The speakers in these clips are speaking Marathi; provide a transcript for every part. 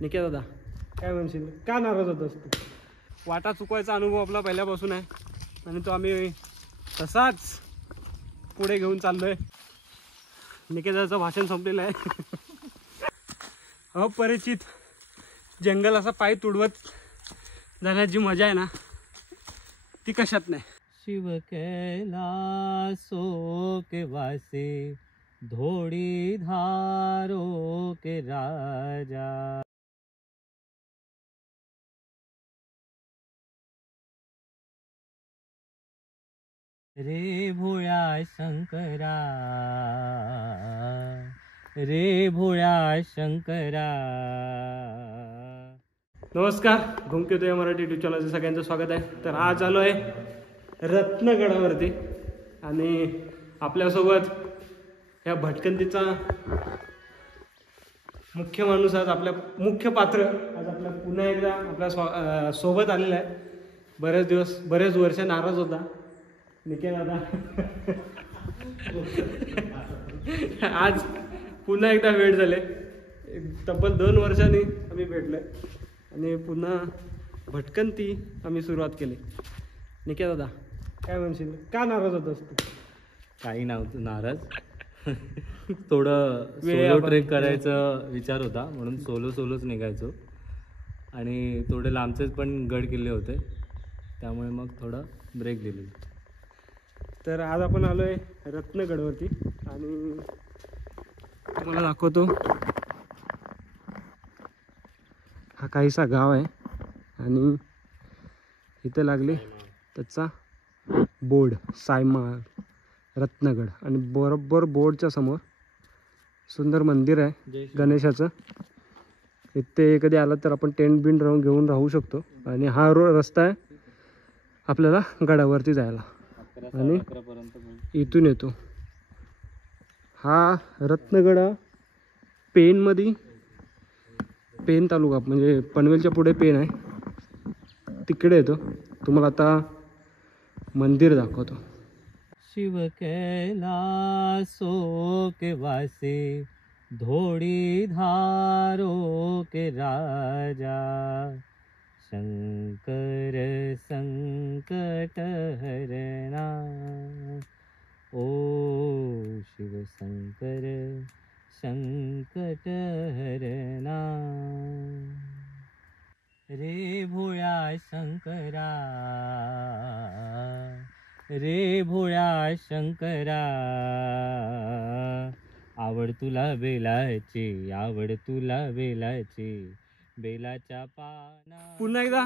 निके दादा काय म्हणशील, का नाराज होतास तू? वाटा चुकवायचा अनुभव आपला पहिल्यापासून आहे आणि तो आम्ही तसाच पुढे घेऊन चाललोय. निके दादाचं भाषण संपलेलं आहे. अपरिचित जंगल असा पाय तुडवत जाण्याची मजा आहे ना, ती कशात नाही. शिव कैलासो के वासे धोड़ी धारो के राजा. रे भोळ्या शंकरा, रे भोळ्या शंकरा. नमस्कार, घुमकेतोय मराठी यूट्यूब चॅनलचं सगळ्यांचं स्वागत आहे. तर आज आलो आहे रत्नगडावरती आणि आपल्यासोबत ह्या भटकंतीचा मुख्य माणूस, आज आपल्या मुख्य पात्र आज आपल्या पुन्हा एकदा आपल्या सोबत आलेला आहे. बरेच वर्ष नाराज होता निके दादा. आज पुन्हा एकदा भेट झाले. तब्बल 2 वर्षांनी आम्ही भेटलोय आणि पुन्हा भटकंती आम्ही सुरुवात केली. निके दादा काय म्हणशील, का नाराज होतास तू? काही नव्हतं नाराज. थोडं सोलो ट्रेक करायचा विचार होता म्हणून सोलोच निघायचो आणि थोडे लांबचेच पण गड किल्ले होते त्यामुळे मग थोडं ब्रेक दिली. तर आज आपण आलो आहे रत्नगडवरती आणि तुम्हाला दाखवतो. हा काहीसा गाव आहे आणि इथे लागले त्याचा बोर्ड, सायमा रत्नगड, आणि बरोबर बोर्डच्या समोर सुंदर मंदिर आहे गणेशाचं. इथे कधी आलं तर आपण टेंट बिंट घेऊन राहू शकतो. आणि हा रस्ता आहे आपल्याला गडावरती जायला आणि इथून येतो. हा रत्नगड पेनमध्ये, पेन तालुका म्हणजे पनवेलच्या पुढे पेन आहे, तिकडे येतो. तुम्हाला आता मंदिर दाखवतो. शिव कैलासो के वासे धोड़ी धारो के राजा. शंकर संकट हरना, ओ शिव शंकर संकट हरना. रे भोळ्या शंकरा, रे भोळ्या शंकरा. आवड तुला बेलाची, आवड तुला बेलाची, बेलाच्या पाना. पुन्हा एकदा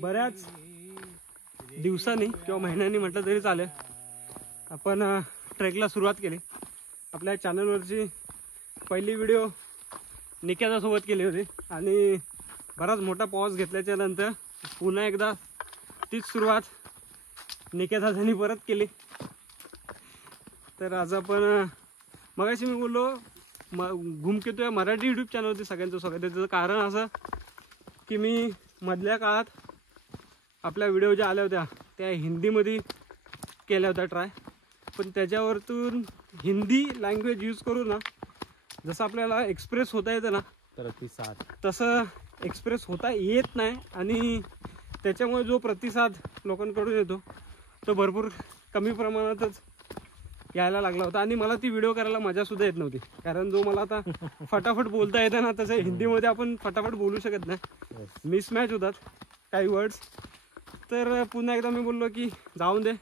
बऱ्याच दिवसांनी किंवा महिन्यांनी म्हटलं तरी चालेल आपण ट्रेकला सुरुवात केली. आपल्या चॅनलवरची पहिली व्हिडिओ निकेदासोबत केली होती आणि बराच मोठा पॉज घेतल्याच्या नंतर पुन्हा एकदा तीच सुरुवात निकेदासांनी परत केली. तर आज आपण मगाशी मी बोललो घुमकेतोय मराठी यूट्यूब चॅनलवरती सगळ्यांचं स्वागत आहे. त्याचं कारण असं की मी मधल्या काळात आपल्या व्हिडिओ ज्या आल्या होत्या त्या हिंदीमध्ये केल्या होत्या ट्राय, पण त्याच्यावरतून हिंदी लँग्वेज यूज करून ना जसं आपल्याला एक्सप्रेस होता येतं ना प्रतिसाद, तसं एक्सप्रेस होता येत नाही. आणि त्याच्यामुळे जो प्रतिसाद लोकांकडून येतो तो भरपूर कमी प्रमाणातच यायला लागला होता. आणि मला ती व्हिडिओ करायला मजासुद्धा येत नव्हती, कारण जो मला आता फटाफट बोलता येतं ना तसं हिंदीमध्ये आपण फटाफट बोलू शकत नाही, मिसमॅच होतात काही वर्ड्स. तर पुन्हा एकदा मी बोललो की जाऊन दे,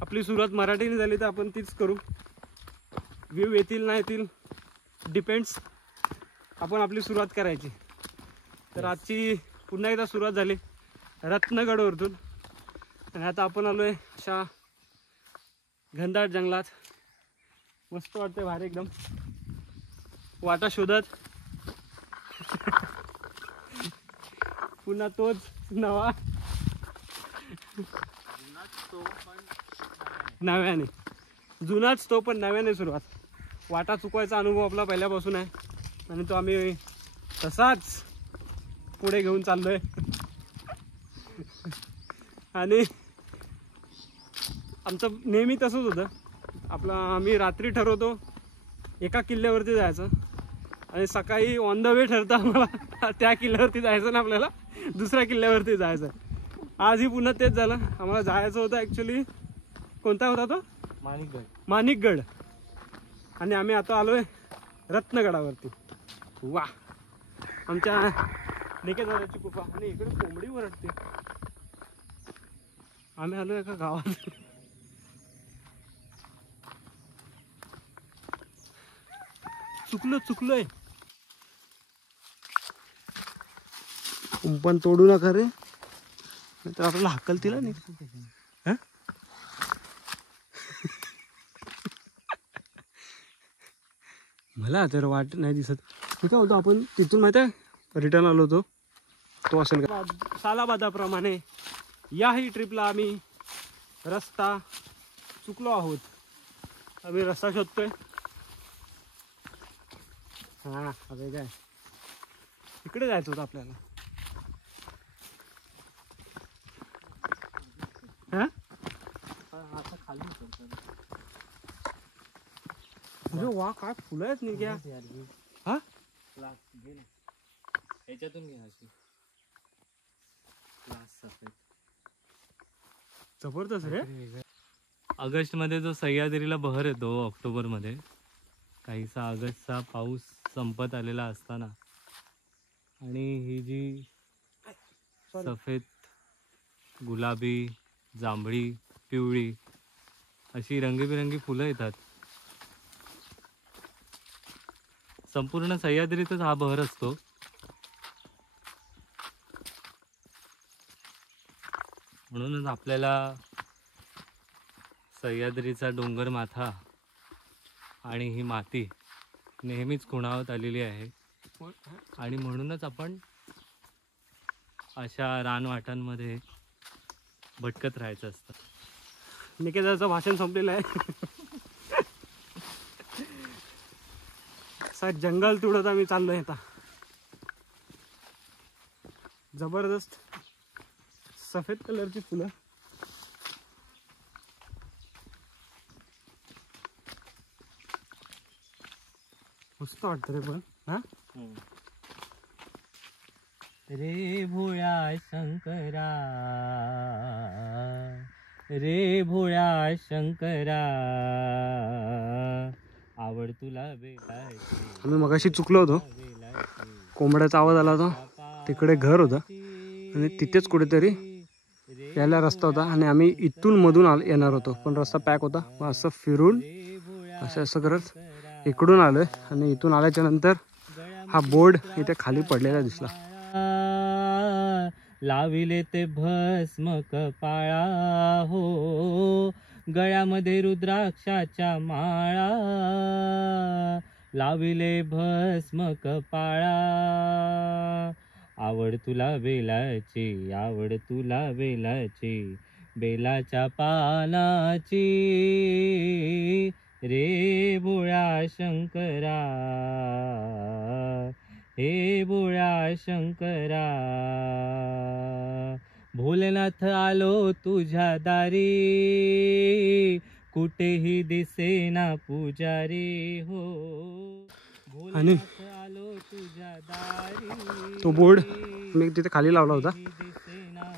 आपली सुरुवात मराठीने झाली तर आपण तीच करू. व्ह्यू येतील नाही येतील डिपेंड्स, आपण आपली सुरुवात करायची. तर आजची पुन्हा एकदा सुरुवात झाली रत्नगडवरतून आणि आता आपण आलो आहे अशा घनदाट जंगलात. मस्त वाटतंय भारी एकदम, वाटा शोधत. पुन्हा तोच नवा नव्याने, जुनाच तो पण नव्याने सुरुवात. वाटा चुकवायचा अनुभव आपला पहिल्यापासून आहे आणि तो आम्ही तसाच पुढे घेऊन चाललोय. आणि आमचं नेहमी तसंच होतं. आम्ही रात्री ठरवतो एका किल्ल्यावरती जायचं आणि सकाळी ऑन द वे ठरतं आम्हाला त्या किल्ल्यावरती जायचं ना, आपल्याला दुसऱ्या किल्ल्यावरती जायचं. आजही पुन्हा तेच झालं. आम्हाला जायचं होतं ॲक्च्युली, कोणता होता तो? माणिकगड. आणि आम्ही आता आलोय रत्नगडावरती. वा, आमच्या निकेतदादाची कृपा. आणि इकडे कोंबडी वरडते. आम्ही आलोय एका गावात. चुकलोय. पण तोडू नका रे, तर आपल्याला हकलतील नाही. मला तर वाट नाही दिसत. मी काय होतो, आपण तिथून माहिती आहे रिटर्न आलो होतो, तो असेल का. सालाबादाप्रमाणे याही ट्रिपला आम्ही रस्ता चुकलो आहोत. आम्ही रस्ता शोधतोय. हा, अरे काय इकडे जायचं होतं आपल्याला. आता खाली अरे वा, काय फुलं आहेत नाही घ्या. हा, ह्याच्यातून घ्या अशी सफेद. जबरदस्त रे. ऑगस्ट मध्ये जो सह्याद्रीला बहर येतो, ऑक्टोबर मध्ये काहीसा ऑगस्टचा पाऊस संपत आलेला असताना, आणि ही जी सफेद, गुलाबी, जांभळी, पिवळी अशी रंगीबिरंगी फुलं येतात. संपूर्ण सह्याद्रीतच हा बहर असतो. म्हणूनच आपल्याला सह्याद्रीचा डोंगर माथा आणि ही माती नेहमीच खुणावत आलेली आहे. आणि म्हणूनच आपण अशा रानवाटांमध्ये भटकत राहायचं असतं. निकेतदाचं भाषण संपलेलं आहे. जंगल तुडत आम्ही चाललोय आता. जबरदस्त सफेद कलरची फुलं. मस्त वाटतं रे पण. हा, रे भोळ्या शंकरा, रे भोळ्या शंकरा, आवड तुला बेलाची. आम्ही मगाशी चुकलो होतो. कोंबड्याचा आवाज आला होता. तिकडे घर होतं आणि तिथेच कुठेतरी यायला रस्ता होता. आणि आम्ही इथून मधून येणार होतो, पण रस्ता पॅक होता. मग असं फिरून असं करत इकडून आलोय. आणि इथून आल्याच्या नंतर हा बोर्ड इथे खाली पडलेला दिसला. लाविले ते भस्म कपाळा हो, गळ्यामध्ये रुद्राक्षाच्या माळा, लाविले भस्म कपाळा, आवड तुला बेलाची, आवड तुला बेलाची, बेलाच्या पानाची, रे भोळ्या शंकरा, हे भोळ्या शंकरा, भोलेनाथ आलो तुझ्या दारी, कुठेही दिसेना पुजारी हो, भोलेनाथ आलो तुझ्या दारी. तो बोर्ड मी तिथे खाली लावला होता.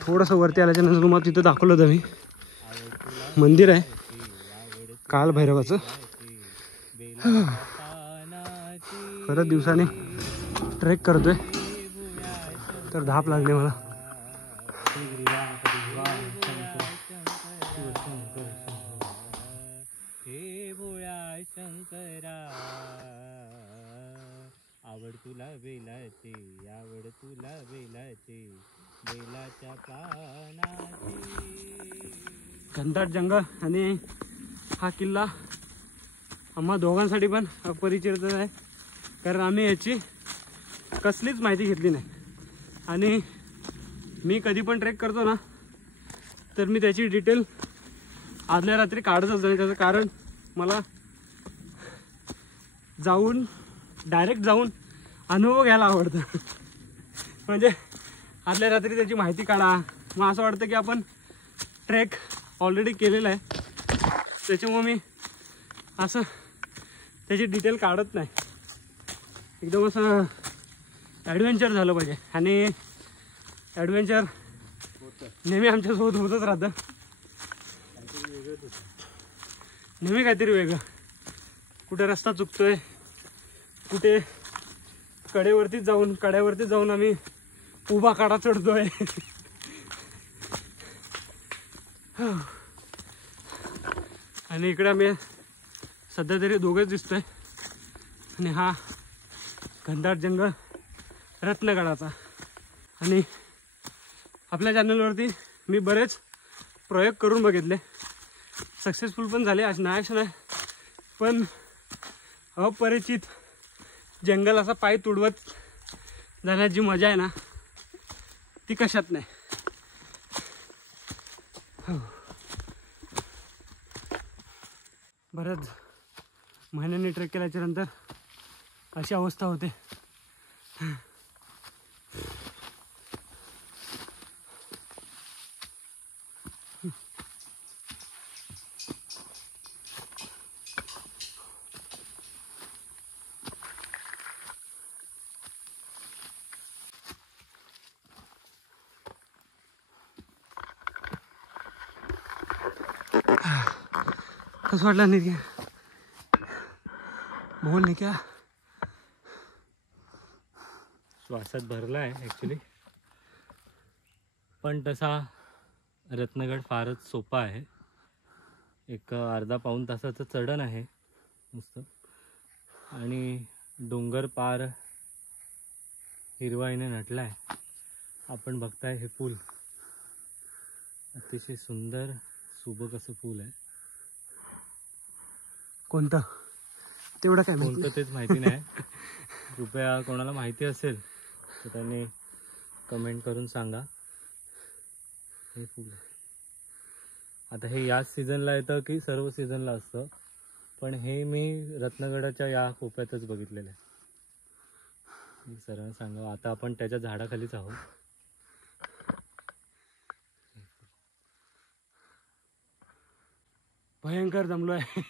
थोडंसं वरती आल्याच्या नंतर तुम्हाला तिथं दाखवलं होतं मी. मंदिर आहे काल भैरवाचं. परत दिवसाने ट्रेक करतोय तर धाप लागली मला. हे भोळ्या शंकरा, आवड तुला बेलाची, आवड तुला बेलाची, बेलाच्या पानाची. घनदाट जंगल आणि हा किल्ला आम्हा दोघांसाठी पण अपरिचित आहे, कारण आम्ही याची कसलीच माहिती घेतली नाही. आणि मी कधी पण ट्रेक करतो ना, तर मी त्याची डिटेल आदल्या रात्री काढतच नाही. त्याचं कारण मला डायरेक्ट जाऊन अनुभव घ्यायला आवडतं. म्हणजे आदल्या रात्री त्याची माहिती काढा. मग असं वाटतं की आपण ट्रेक ऑलरेडी केलेला आहे, त्याच्यामुळे मी असं त्याची डिटेल काढत नाही. एकदम असं ॲडव्हेंचर झालं पाहिजे आणि ॲडव्हेंचर नेहमी आमच्यासोबत होतच राहतं. नेहमी काहीतरी वेगळं. कुठे रस्ता चुकतोय, कुठे कड्यावरतीच जाऊन आम्ही उभा काढा चढतोय. आणि इकडे आम्ही सध्या तरी दोघेच दिसतोय. आणि हा घनदाट जंगल रत्नगडाचा. आणि आपल्या चॅनलवरती मी बरेच प्रयोग करून बघितले, सक्सेसफुल पण झाले. आज नाही पण अपरिचित जंगल असा पाय तुडवत जाण्याची जी मजा आहे ना, ती कशात नाही. बऱ्याच महिन्यांनी ट्रेक केल्याच्या नंतर अशी अवस्था होते. कसं वाटलं नाही बोल नाही क्या श्वासात भरला आहे ॲक्च्युली. पण तसा रत्नगड फारच सोपा आहे. एक अर्धा पाऊण तासाचं चढण आहे नुसतं. आणि डोंगर पार हिरवाईने नटला आहे. आपण बघताय हे फूल अतिशय सुंदर सुबक असं फूल आहे. कोणतं तेवढं काय कोणतं तेच माहिती नाही. कृपया कोणाला माहिती असेल तर त्यांनी कमेंट करून सांगा. हे फुल आता हे याच सीझनला येतं की सर्व सीझनला असतं, पण हे मी रत्नगडाच्या या कोपऱ्यातच बघितलेलं आहे. सर्वांना सांगा. आता आपण त्याच्या झाडाखालीच आहोत. भयंकर जमलो आहे.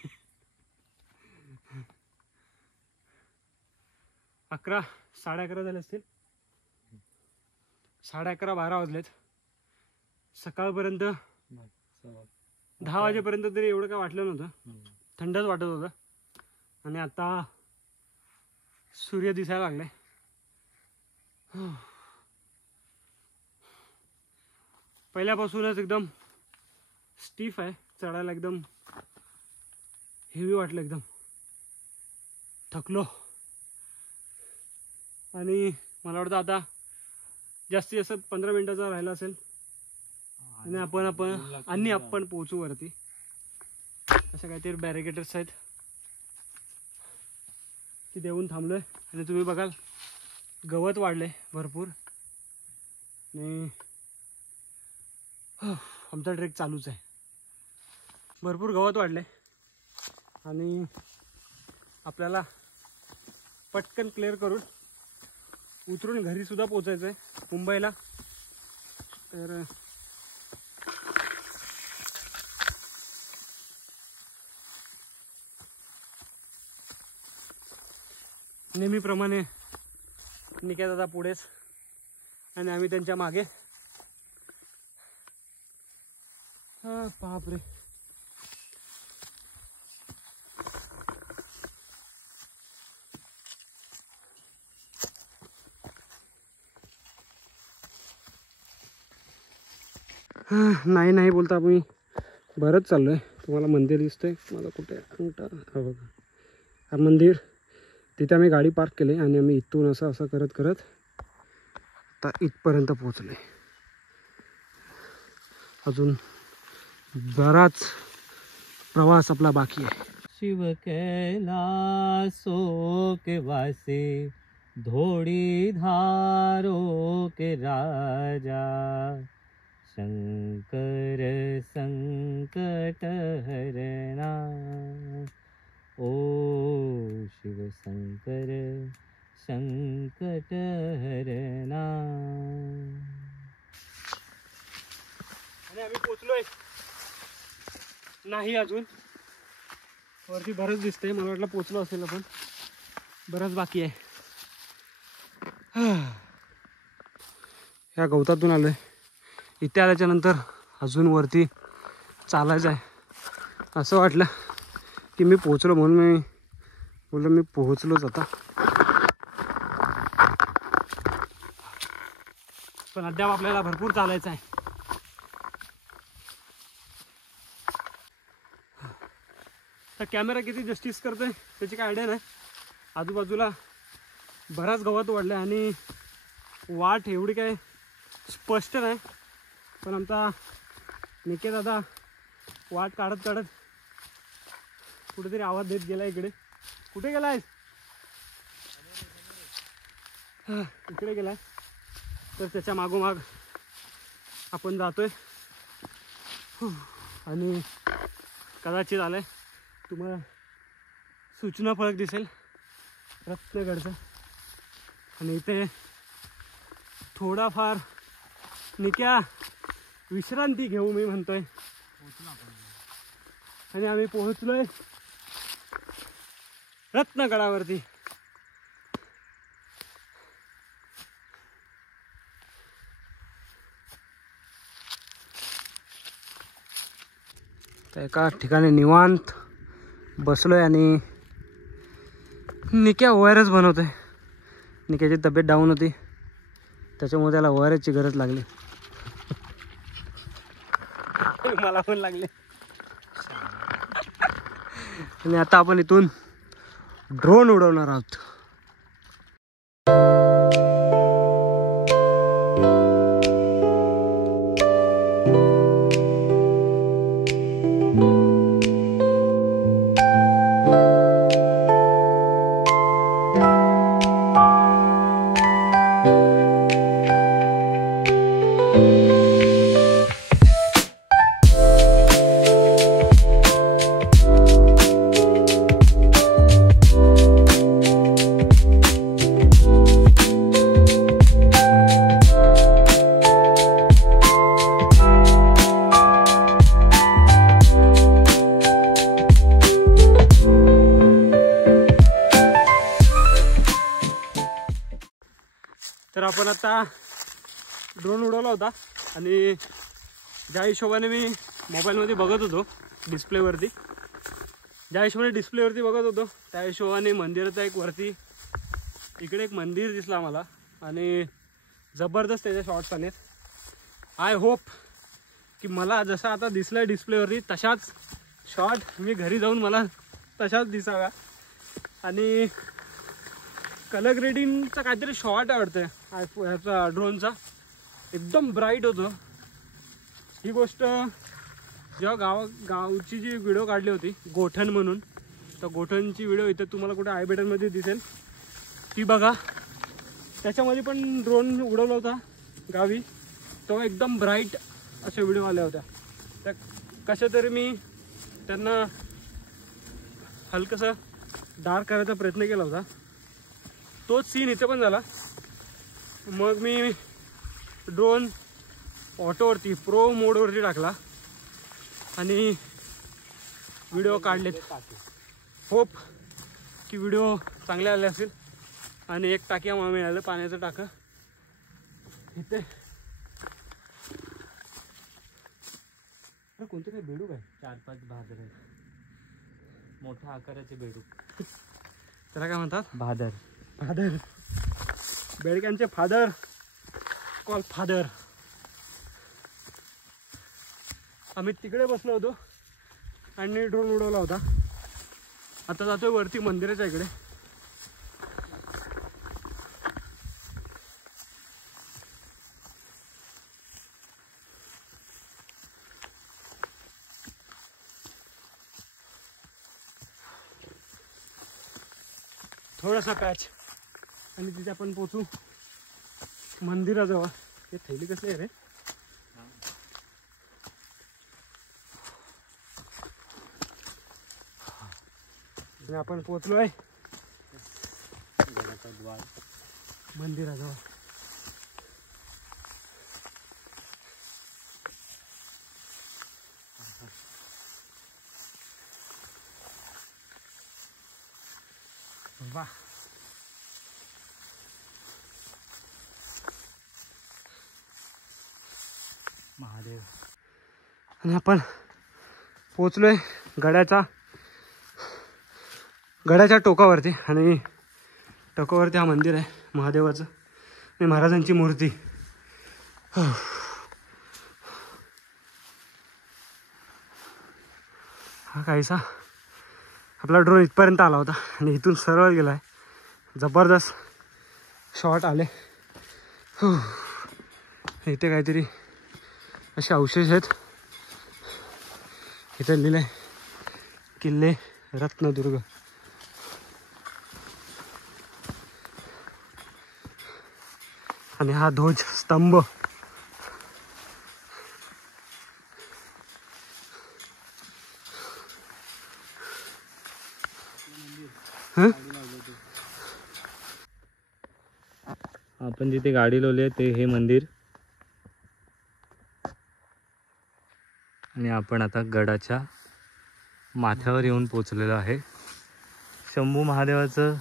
11, 11:30 झाले असतील. 11:30, 12 वाजलेत. सकाळपर्यंत 10 वाजेपर्यंत तरी एवढं काय वाटलं नव्हतं. थंडच वाटत होतं. आणि आता सूर्य दिसायला लागलाय. पहिल्यापासूनच एकदम स्टीफ आहे. चढायला एकदम हेवी वाटलं, एकदम थकलो. आणि मला वाटतं आता जास्तीत जास्त 15 मिनिटाचा राहिला असेल आणि आपण पोहोचू वरती. अशा काहीतरी बॅरिकेडर्स आहेत ती देऊन थांबलोय. आणि तुम्ही बघाल गवत वाढले भरपूर. आणि आमचा ट्रेक चालूच आहे. भरपूर गवत वाढले आणि आपल्याला पटकन क्लिअर करून उतरून घरी सुद्धा पोचायचं आहे मुंबईला. तर नेहमीप्रमाणे निकेत दादा पुढेच आणि आम्ही त्यांच्या मागे. बापरे, नाही बोलता आम्ही बरंच चाललोय. तुम्हाला मंदिर दिसतंय मला कुठे अंगठा, हा बघा हा मंदिर. तिथे आम्ही गाडी पार्क केली आणि आम्ही इथून असं करत आता इथपर्यंत पोहोचलोय. अजून बराच प्रवास आपला बाकी आहे. शिव कैलासो के वासे धोड़ी धारो के राजा शंकर संकट हरना ओ शिव शंकर संकट हरना. आणि आम्ही पोचलोय नाही अजून. वरती बरंच दिसतंय. मला वाटलं पोचलो असेल, पण बरंच बाकी आहे. या गवतातून आलोय. इथे आल्याच्या नंतर अजून वरती चालायचं आहे. असं वाटलं की मी पोहोचलो, म्हणून मी बोललो मी पोहोचलोच आता. पण अद्याप आपल्याला भरपूर चालायचं आहे. तर कॅमेरा किती जस्टिस करतोय त्याची काय आयडिया नाही. आजूबाजूला बराच गवत वाढलं आणि वाट एवढी काय स्पष्ट नाही. पण आमचा निके दादा वाट काढत काढत कुठेतरी आवाज देत गेला. इकडे कुठे गेलाय? इकडे गेलाय. तर त्याच्या मागोमाग आपण जातोय. आणि कदाचित आलंय तुम्हाला सूचना फलक दिसेल रत्नगडचा. आणि इथे थोडाफार निक्या विश्रांती घेऊ मी म्हणतोय. आणि आम्ही पोहोचलोय रत्नगडावरती. तर एका ठिकाणी निवांत बसलोय आणि निक्या ORS बनवतोय. निक्याची तब्येत डाऊन होती त्याच्यामुळे त्याला ORS ची गरज लागली. मला पण लागले. आणि आता आपण इथून ड्रोन उडवणार आहोत. तर आपण आता ड्रोन उडवला होता आणि ज्या हिशोबाने मी मोबाईलमध्ये बघत होतो डिस्प्लेवरती, बघत होतो त्या हिशोबाने मंदिराचा एक वरती इकडे एक मंदिर दिसला मला आणि जबरदस्त त्याच्या शॉट्स आलेत. आय होप की मला जसं आता दिसलं डिस्प्लेवरती तशाच शॉट मी घरी जाऊन मला तशाच दिसावा. आणि कलर ग्रेडिंगचा काहीतरी शॉट आवडतं ह्याचा ड्रोनचा, एकदम ब्राईट होतं. ही गोष्ट जेव्हा गावची जी व्हिडिओ काढली होती गोठण म्हणून, तर गोठणची व्हिडिओ इथे तुम्हाला कुठे आय बटनमध्ये दिसेल ती बघा. त्याच्यामध्ये पण ड्रोन उडवला होता गावी, तो एकदम ब्राईट अशा व्हिडिओ आल्या होत्या. त्या कशा तरी मी त्यांना हलकंसं डार्क करायचा प्रयत्न केला होता. तोच सीन इथे पण झाला. मग मी ड्रोन ऑटोवरती प्रो मोडवरती टाकला आणि व्हिडिओ काढलेत. होप की व्हिडिओ चांगले आले असेल. आणि एक टाकी आम्हाला मिळालं, पाण्याचं टाकं इथे. कोणते काय बेडूक आहे, 4-5 भादर आहेत, मोठ्या आकाराचे बेडूक. त्याला काय म्हणतात? भादर. फादर, बेडक्यांचे फादर, कॉल फादर. आम्ही तिकडे बसलो होतो आणि ड्रोन उडवला होता. आता जातोय वरती मंदिराच्या इकडे. थोडासा पॅच आणि तिथे आपण पोचू मंदिराजवळ. हे थैली कसली आहे रे? आणि आपण पोचलोय मंदिराजवळ. वाह, महादेव. आणि आपण पोचलोय गडाच्या टोकावरती. आणि टोकावरती हा मंदिर आहे महादेवाचं आणि महाराजांची मूर्ती. हा काहीसा आपला ड्रोन इथपर्यंत आला होता आणि इथून सरळ गेला आहे. जबरदस्त शॉट आले. इथे काहीतरी असे अवशेष आहेत. इथे लिहिलंय किल्ले रत्नदुर्ग. आणि हा ध्वज स्तंभ. आपण जिथे गाडी लावली आहे ते हे मंदिर. आणि आपण आता गडाच्या माथ्यावर येऊन पोचलेलो आहे. शंभू महादेवाचं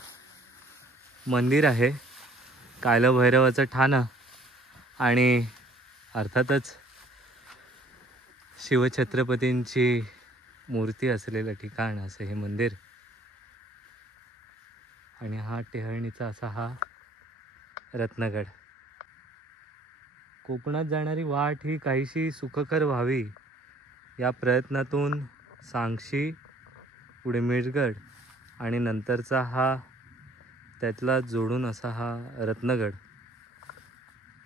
मंदिर आहे, कालभैरवाचं ठाणं आणि अर्थातच शिवछत्रपतींची मूर्ती असलेलं ठिकाण असं हे मंदिर. आणि हा टेहळणीचा असा हा रत्नगड. कोकणात जाणारी वाट ही काहीशी सुखकर व्हावी या प्रयत्नातून सांगशी, पुढे मिरजगड आणि नंतरचा हा त्यातला जोडून असा हा रत्नगड,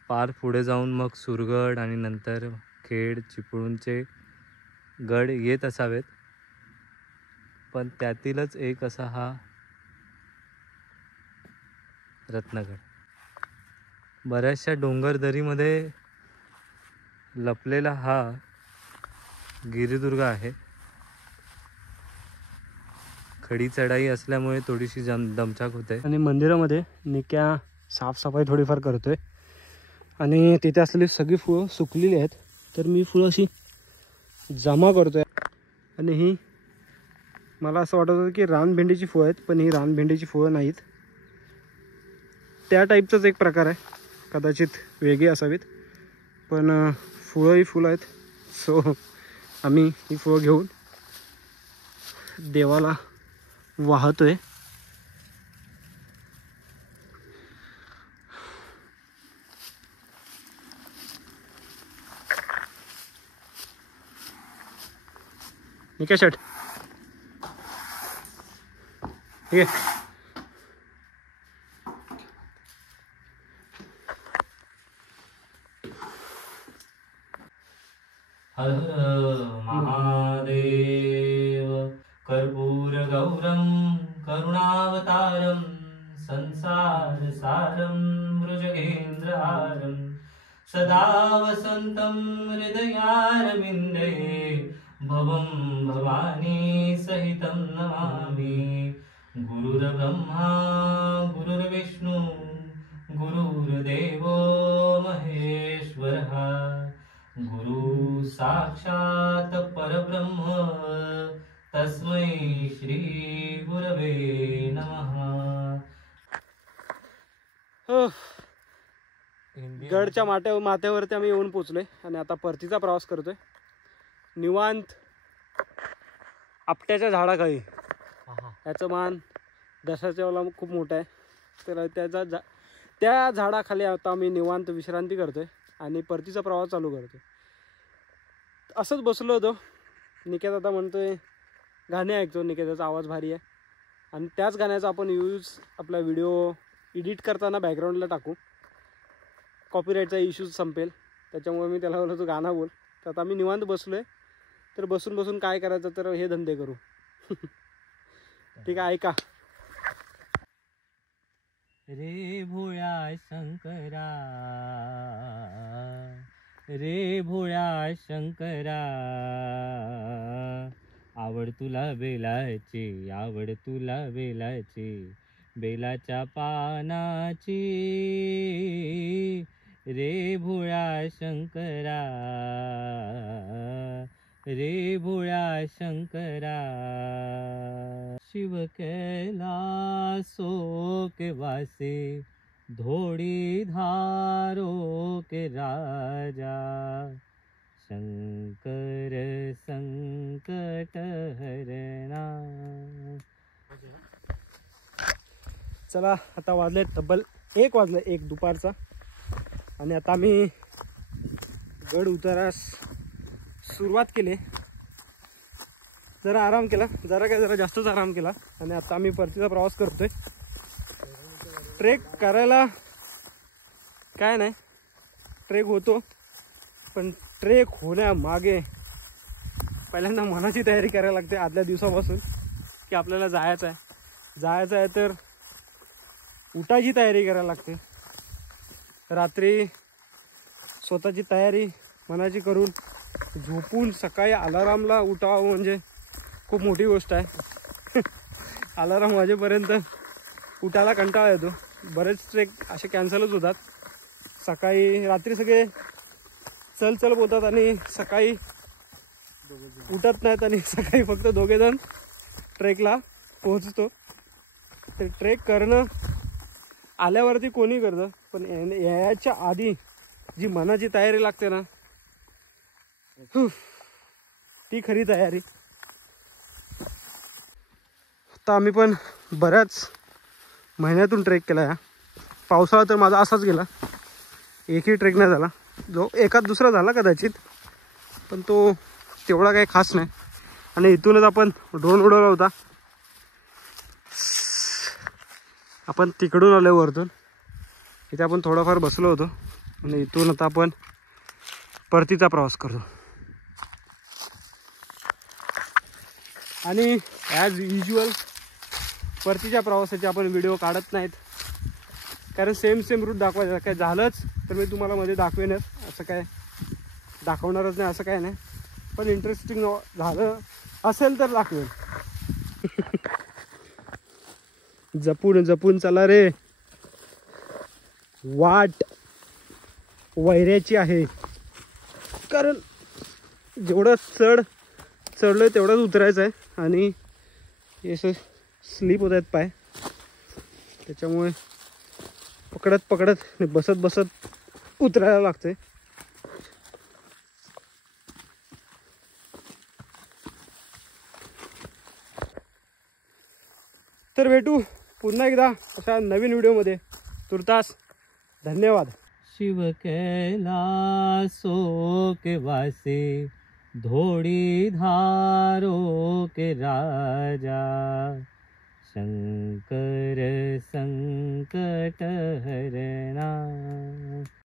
पार पुढे जाऊन मग सुरगड आणि नंतर खेड चिपळूणचे गड येत असावेत. पण त्यातीलच एक असा हा रत्नगड. बऱ्याचशा डोंगरदरीमध्ये लपलेला हा गिरिदुर्ग आहे. खडी चढाई असल्यामुळे थोडीशी दमछाक होते. आणि मंदिरामध्ये निक्या साफसफाई थोडीफार करतोय. आणि तिथे असलेली सगळी फुलं सुकलेली आहेत, तर मी फुलं अशी जमा करतोय. आणि ही मला असं वाटत होतं की रानभेंडीची फुलं आहेत, पण ही रानभेंडीची फुलं नाहीत. त्या टाईपचाच एक प्रकार आहे, कदाचित वेगळी असावीत, पण फुलं ही फुलं आहेत. सो आम्ही ही फुलं घेऊन देवाला वाहतोय. निका शर्ट ठीक आहे. हर हर महादेव. कर्पूर गौरम करुणावतारम संसार सारम भुजगेंद्रहारम सदा वसंतं हृदयारविंदे भवं भवानी सहितं नमामि. गुरुर्ब्रह्मा गुरुर्विष्णु गुरुर्देवो महेश्वरः गुरु साक्षात परब्रह्म तस्मै श्री गुरवे नमः. गडच्या माथ्यावरती आम्ही येऊन पोचलोय आणि आता परतीचा प्रवास करतोय निवांत. आपट्याच्या झाडाखाली याचं मान दशाच्या वेळेला खूप मोठं आहे, तर त्या झाडाखाली आता आम्ही निवांत विश्रांती करतोय आणि परतीचा प्रवास चालू करतोय. असंच बसलो होतो. निकेत आता म्हणतोय गाणे ऐकतो, निकेताचा आवाज भारी आहे आणि त्याच गाण्याचा आपण यूज आपला व्हिडिओ एडिट करताना बॅकग्राऊंडला टाकू. कॉपीराईटचा इश्यूज संपेल, त्याच्यामुळे मी त्याला बोलतो गाणं बोल. तर आता आम्ही निवांत बसलोय, तर बसून बसून काय करायचं तर हे धंदे करू. ठीक आहे, ऐका. रे भोळ्या शंकरा रे भोळ्या शंकरा, आवड तुला बेलाची आवड तुला बेलाची, बेलाच्या पानाची रे भोळ्या शंकरा रे भोळ्या शंकरा. शिव कैलासो के वासे धोड़ी धारो के राजा, शंकर संकट हरणा. चला आता वाजले तब्बल 1 वाजले, 1 दुपारचा. आणि आता मी गड उतारास सुरुवात केली. जरा आराम केला, जरा जास्तच आराम केला. आणि आता आम्ही परतीचा प्रवास करतोय. ट्रेक करायला काय नाही, ट्रेक होतो, पण ट्रेक होण्यामागे पहिल्यांदा मनाची तयारी करायला लागते आदल्या दिवसापासून, की आपल्याला जायचं आहे. तर उठायची तयारी करायला लागते. रात्री स्वतःची तयारी मनाची करून झोपून सकाळी अलारामला उठावं म्हणजे खूप मोठी गोष्ट आहे. अलाराम वाजेपर्यंत उठायला कंटाळा येतो. बरेच ट्रेक असे कॅन्सलच होतात. सकाळी रात्री सगळे चल बोलतात आणि सकाळी उठत नाहीत आणि सकाळी फक्त 2 जण ट्रेकला पोहोचतो. ते ट्रेक करणं आल्यावरती कोणी करतं, पण याच्या आधी जी मनाची तयारी लागते ना, ती खरी तयारी. आता आम्ही पण बऱ्याच महिन्यातून ट्रेक केला. या पावसाळा तर माझा असाच गेला, एकही ट्रेक नाही झाला. जो एकाच दुसरा झाला कदाचित, पण तो तेवढा काही खास नाही. आणि इथूनच आपण ड्रोन उडवला होता. आपण तिकडून आलो वरतून. इथे आपण थोडाफार बसलो होतो आणि इथून आता आपण परतीचा प्रवास करतो. आणि ॲज युज्युअल परतीच्या प्रवासाचे आपण व्हिडिओ काढत नाहीत, कारण सेम रूट दाखवायचं. काय झालंच तर मी तुम्हाला मध्ये दाखवेनच, असं काय दाखवणारच नाही असं काय नाही. पण इंटरेस्टिंग झालं असेल तर दाखवेन. जपून चला रे, वाट वैऱ्याची आहे. कारण जेवढं चढलोय तेवढंच उतरायचं आहे. आणि हे असं स्लिप होत आहेत पाय, त्याच्यामुळे पकडत बसत उतरायला लागते. तर भेटू पुन्हा एकदा अशा नवीन व्हिडिओमध्ये. तुर्तास धन्यवाद. शिव कैलासो के वासी, धोड़ी धारो के राजा, शंकर संकट हरणा.